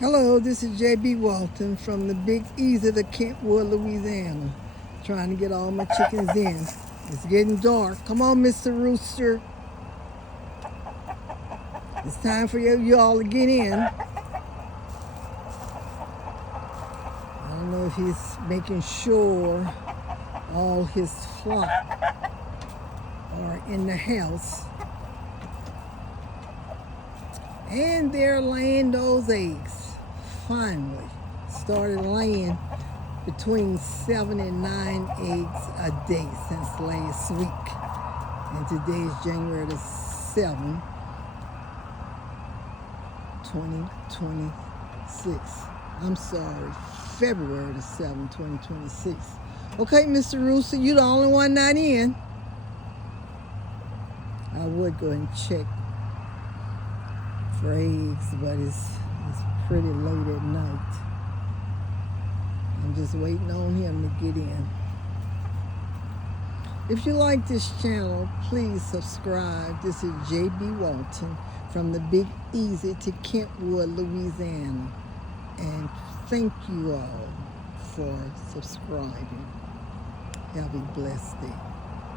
Hello, this is J.B. Walton from the Big Easy to Kentwood, Louisiana. Trying to get all my chickens in. It's getting dark. Come on, Mr. Rooster. It's time for you all to get in. I don't know if he's making sure all his flock are in the house. And they're laying those eggs. Finally started laying between 7 and 9 eggs a day since last week. And today is January the 7th, 2026. I'm sorry, February the 7th, 2026. Okay, Mr. Rooster, you're the only one not in. I would go and check for eggs, but it's pretty late at night. I'm just waiting on him to get in. If you like this channel, please subscribe. This is J.B. Walton from the Big Easy to Kentwood, Louisiana. And thank you all for subscribing. Have a blessed day.